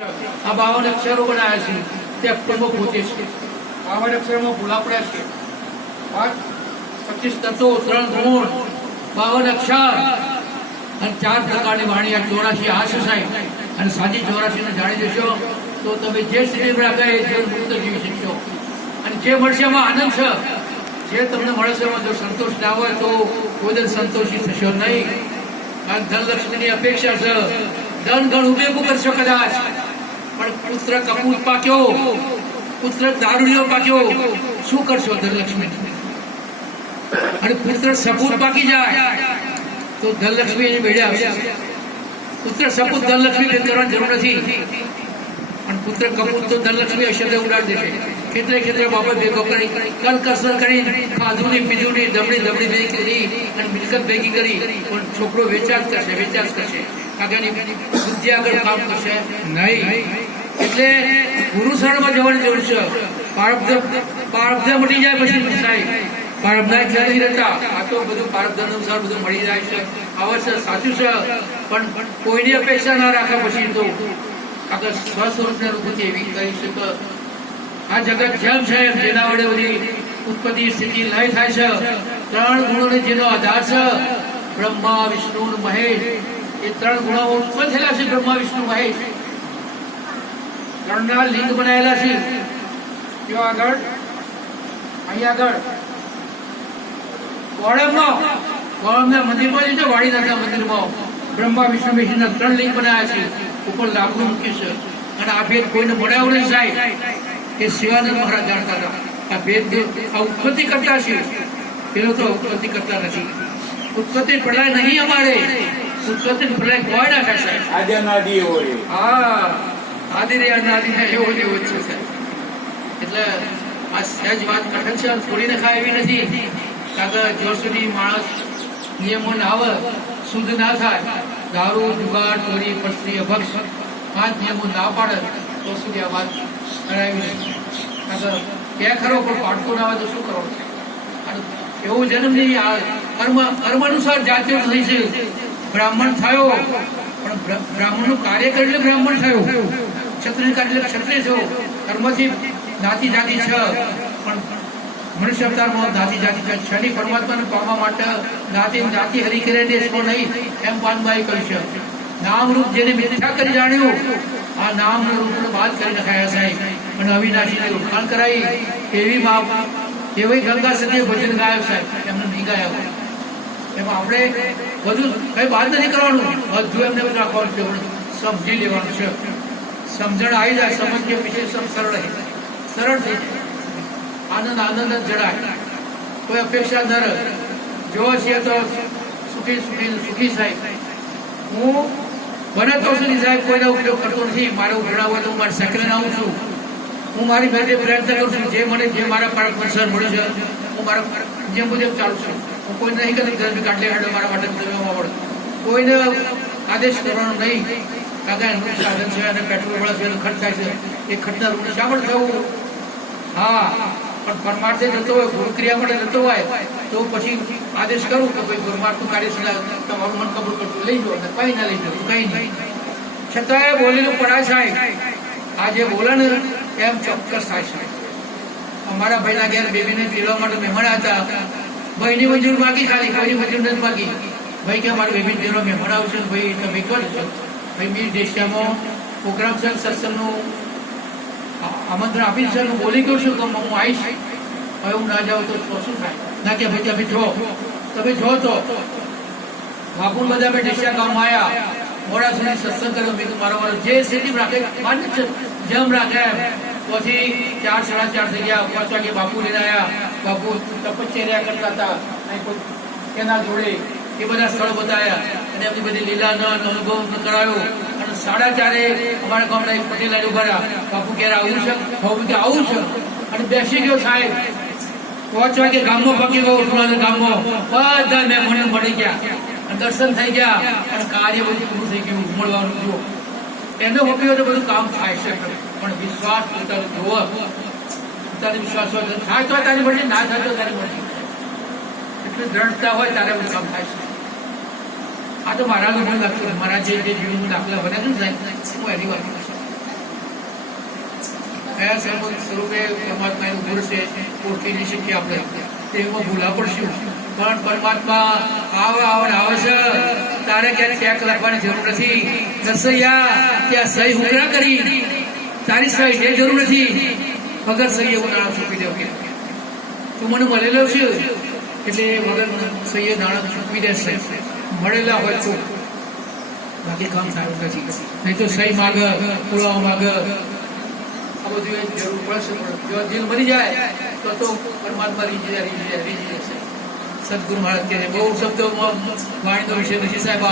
આ બાવન અક્ષરો બનાવ્યા છે. તે અક્ષરમાં પોતે છે. બાવન અક્ષરમાં ભૂલા પડ્યા છે. પાંચ, પચીસ તત્વો, ત્રણ ગુણ બાવન અક્ષર. અને ચાર પ્રકારની વાણી આ ચોરાશી આ છે સાહેબ. અને સાજી ચોરાશી જાણી જશો, તો તમે જે સ્થિતિ કહે જે મુક્ત જીવી શકશો. અને જે મળશે એમાં આનંદ છે. જે તમને મળે છે એમાં જો સંતોષ ના હોય તો કોઈ સંતોષી થશો નહીં. કારણ ધનલક્ષ્મીની અપેક્ષા છે. ધન ગણ ઉભેગું કરશો કદાચ. પણ પુત્ર કપૂત પાક્યો પુત્ર દારૂડિયો પાક્યો શું કરશો ધનલક્ષ્મી? અને પુત્ર સપૂત પાકી જાય? તો ધનલક્ષ્મી એની બેડે પુત્ર સપૂત ધનલક્ષ્મી ભેદ કરવાની જરૂર નથી. પણ પુત્ર કપૂત તો ધનલક્ષ્મી અશબ્દ ઉડાડી દેશે. ખેતરે ખેતરે બાબત ભેગો કરી, કલ કસર કરી, ખાધુની, પીધુની દબડી દબડી ભેગી કરી અને મિલકત ભેગી કરી. પણ છોકરો વેચાત કરશે વેચાત કરશે. કારણ બુદ્ધિ આગળ કામ થશે નહીં. એટલે ગુરુ જવાની જરૂર છે. પારબ્ધ મટી જાય પછી સાહેબ પારબ્ધા ખ્યાલ રહેતા. આ તો બધું પારબ્ધ અનુસાર બધું મળી જાય છે. અવશ્ય સાચું છે. પણ કોઈની અપેક્ષા ના રાખે પછી તો આગળ સ્વસ્વરૂપને રૂપથી એવી કરી કે આ જગત જેમ છે જેના વડે બધી ઉત્પત્તિ સ્થિતિ લય થાય છે. ત્રણ ગુણોને જેનો આધાર છે. બ્રહ્મા, વિષ્ણુ, મહેશ. એ ત્રણ ગુણો ઉત્પન્ન થયેલા છે બ્રહ્મા, વિષ્ણુ, મહેશ. ત્રણના લિંગ બનાવેલા છે. કયો આગળ? અહીં આગળ. કોળમમાં કોળમના મંદિરમાં જજો વાડીનાથના મંદિરમાં. બ્રહ્મા, વિષ્ણુ, મહેશના ત્રણ લિંગ બનાવ્યા છે. ઉપર લાકડું મૂકી છે. અને આ ભેદ કોઈને મળ્યા નહીં સાહેબ. એ શિવાનંદ મહારાજ જાણતા હતા. આ ભેદ આ ઉત્પત્તિ કરતા છે પેલો તો ઉત્પત્તિ કરતા નથી. ઉત્પત્તિ પડાય નહીં અમારે. કોઈ ના થાય સાહેબ? આદ્યનાદિ હોય. હા. આદિ રે અનાદિ ને એવો ને છે સાહેબ. એટલે આ સહેજ વાત કઠણ છે થોડી ને ખાય એવી નથી. કારણ કે જ્યાં સુધી માણસ નિયમો ના આવે શુદ્ધ ના થાય દારૂ જુગાર ચોરી પસ્તી અભક્ષ પાંચ નિયમો ના પાડે તો સુધી આ વાત કરાવી નથી કારણ કે ખરો પણ પાડતો ના આવે તો શું કરવાનું? છે એવો જન્મ નહીં આ કર્મ કર્મ અનુસાર જાતિઓ થઈ છે. બ્રાહ્મણ થયો. પણ બ્ર- બ્રાહ્મણનું કાર્ય કરીને બ્રાહ્મણ થયો. ક્ષત્રિય કાર્ય ક્ષત્રિય થયો કર્મથી જાતિ જાતિ છે. પણ મનુષ્ય અવતારમાં જાતિ જાતિ છે. શનિ પરમાત્માને પામવા માટે જાતિ જાતિ હરી કરે દેશમાં નહીં. એમ પાનભાઈ કહ્યું છે. નામ રૂપ જેને મિથ્યા કરી જાણ્યું, આ નામ રૂપને બાદ કરી નખાયા સાહેબ અને અવિનાશીને ઓળખાણ કરાવી એવી માં એવી ગંગા સતીએ ભજન ગાયો સાહેબ એમને નહીં ગાયો. હોય એમાં આપણે બધું કઈ વાત નથી કરવાનું. બધું એમને બધું રાખવાનું છે. સમજી લેવાનું છે. સમજણ આવી જાય સમજ કે પછી સરળ સરળ થઈ આનંદ આનંદ જ જડાય કોઈ અપેક્ષા ન રહે. જો છીએ તો સુખી સુખી સુખી સાહેબ હું બને તો સુધી સાહેબ કોઈનો ઉપયોગ કરતો નથી. મારે ઉઘડા હોય તો હું મારી સાયકલ આવું છું. હું મારી મેળે પ્રયત્ન કરું છું, જે મને, જે મારા પારક મળ્યું છે, હું મારા જેમ મુજબ ચાલું છું. હું કોઈને નહીં કરી ગરમી કાઢલે હેડો મારા માટે પડે કોઈને આદેશ કરવાનો નહીં. કાકા એનું સાધન છે અને પેટ્રોલ વાળા છે ખર્ચ થાય છે. એ ખર્ચના રૂપે શા માટે થવું? હા, પણ પરમાર્થે જતો હોય, ગુરુક્રિયા માટે જતો હોય, તો પછી આદેશ કરું કે ભાઈ ગુરુમાર્થનું કાર્ય તમારું મન કબૂલ કરતું લઈ જાઓ કઈ ના લઈ જાઓ, કઈ નહીં. છતાંય બોલેલું પડાય સાહેબ. આ જે બોલે ને એમ ચોક્કસ થાય છે અમારા ભાઈના ઘેર બેબીને પીવા માટે મહેમાન હતા ભાઈની મંજૂર માગી ખાલી કોઈની મંજૂર નથી માગી ભાઈ કે અમારા બેબી તેડવા મહેમાન આવશે ભાઈ, તમે કરો છો? ભાઈ મીર દેશિયામાં પ્રોગ્રામ છે સત્સંગનું આમંત્રણ આપી છે હું બોલી ગયો છું તો હું આવીશ. હવે હું ના જાઉં તો શું થાય? ના કે ભાઈ, તમે જો. તમે જો તો. બાપુ બધા મેં દેશિયા ગામમાં આવ્યા મોડા સુધી સત્સંગ કર્યો મેં મારો જે સેટી રાખે, માન્ય છે જેમ રાખે પછી ચાર સાડા ચાર થઈ ગયા. પાંચ વાગે બાપુ આવ્યા બાપુ તપશ્ચર્યા કરતા હતા. તેના જોડે એ બધા સ્થળ બતાવ્યા અને એમની બધી લીલાનો અનુભવ કરાયો. અને સાડા ચારે અમારા ગામના એક પટેલ ઊભા બાપુ ક્યારે આવું છે? બાપુ કે, આવું છે. અને બેસી ગયો સાહેબ. પાંચ વાગે ગામમાં પકી ગયો ઉઠવાનું ગામમાં. બધા મહેમાનો મળી ગયા. દર્શન થઈ ગયા. અને કાર્ય બધું પૂરું થઈ ગયું. મળવાનું જુઓ એનો તો બધું કામ થાય છે. પણ વિશ્વાસ પોતાનો જોવો પોતાનો વિશ્વાસ હોય થાય તો તારી મળી ના થાય તો તારી મળી એટલી દ્રઢતા હોય તારે બધું કામ થાય છે. આ તો મારા મને લાગતું મારા જે જે જીવન દાખલા બને છે ને હું એની વાત કયા સર્વ સ્વરૂપે પરમાત્મા એનું ગુણ છે ઓળખી નહીં શકીએ આપણે. તેમાં ભૂલા પડશું. પણ પરમાત્મા આવે આવે આવે છે. તારે ક્યાંય ચેક લખવાની જરૂર નથી. રસૈયા, ત્યાં સહી હુકરા કરી. તારી સહી એ જરૂર નથી. વગર સહી એવું નાણાં ચૂકવી કે? તું મને મળેલો છે? એટલે વગર સહીએ નાણાં ચૂકવી દેશે. મળેલા હોય તો. બાકી કામ સારું નથી. નહીં તો સહી માગ, પુરાવા માગ. આ બધું જરૂર પડશે જો દિલ મરી જાય, તો તો પરમાત્મા રીજી રીજી જશે સદગુરુ મહારાજ કહે છે, બહુ શબ્દોમાં વાણીનો વિષય નથી સાહેબ